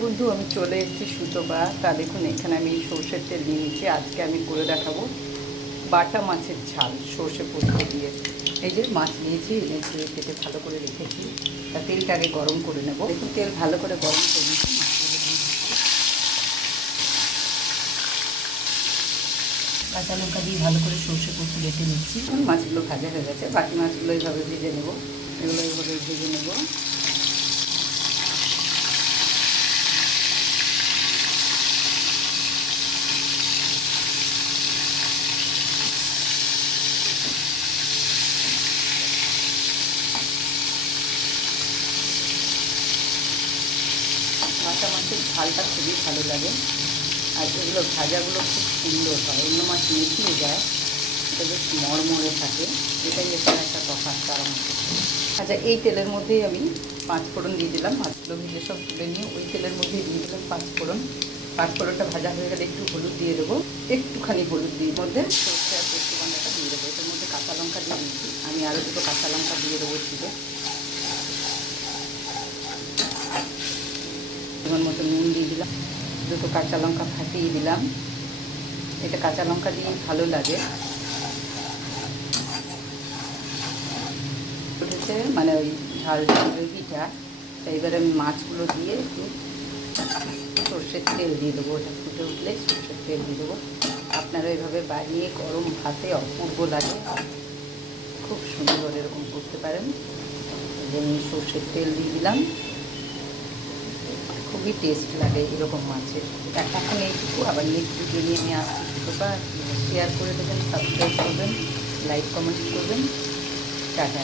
বন্ধু, আমি চলে এসেছি সুতো বা তা দেখুন, এখানে আমি সর্ষের তেল নিয়ে নিচ্ছি। আজকে আমি করে দেখাবো বাটা মাছের ঝাল, সর্ষে পোস্ত দিয়ে। এই যে মাছ নিয়েছি, এনে ধুয়ে কেটে ভালো করে রেখেছি। তা তেলটা আগে গরম করে নেব। দেখুন, তেল ভালো করে গরম করে নিচ্ছি কাঁচা লঙ্কা দিয়ে ভালো করে সর্ষে পোস্ত বেটে নিচ্ছি। মাছগুলো ভাজা হয়ে গেছে। বাকি মাছগুলো এইভাবে ভেজে নেব। এগুলো এইভাবে ভেজে নেব। মাথা মাছের ঝালটা খুবই ভালো লাগে। আর এগুলো ভাজাগুলো খুব সুন্দর হয়। অন্য মাছ মিশিয়ে যায়, এটা বেশ মরমরে থাকে। এটাই এখানে একটা তফাৎ মধ্যে আচ্ছা এই তেলের মধ্যেই আমি পাঁচ ফোড়ন দিয়ে দিলাম। মাছগুলো ভেজে সব তুলে নিয়ে ওই তেলের মধ্যেই দিয়ে দিলাম পাঁচ ফোড়ন। পাঁচ ফোড়নটা ভাজা হয়ে গেলে একটু হলুদ দিয়ে দেবো। একটুখানি হলুদ দিয়ে মধ্যে সর্ষে আর পোস্ত দিয়ে দেবো। এটার মধ্যে কাঁচা লঙ্কা দিয়ে দিচ্ছি। আমি আরও দুটো কাঁচা লঙ্কা দিয়ে দেবো ছিল পরিমাণ মতো নুন দিয়ে দিলাম। দুটো কাঁচা লঙ্কা ফাটিয়ে দিলাম। এটা কাঁচা লঙ্কা দিয়ে ভালো লাগে। উঠেছে মানে ওই ঝাল ঝালটা তাই এবারে আমি মাছগুলো দিয়ে একটু সর্ষের তেল দিয়ে দেবো। ওটা ফুটে উঠলে সর্ষের তেল দিয়ে দেবো। আপনারা এভাবে বানিয়ে গরম ভাতে অপূর্ব লাগে। খুব সুন্দর এরকম করতে পারেন। এই যে আমি সর্ষের তেল দিয়ে দিলাম। খুবই টেস্ট লাগে, এরকম মাছের এখন এইটুকু, আবার নেক্সট ভিডিও নিয়ে আমি আসছি। কৃপা শেয়ার করে দেবেন সাবস্ক্রাইব করবেন লাইক কমেন্ট করবেন। টাটা।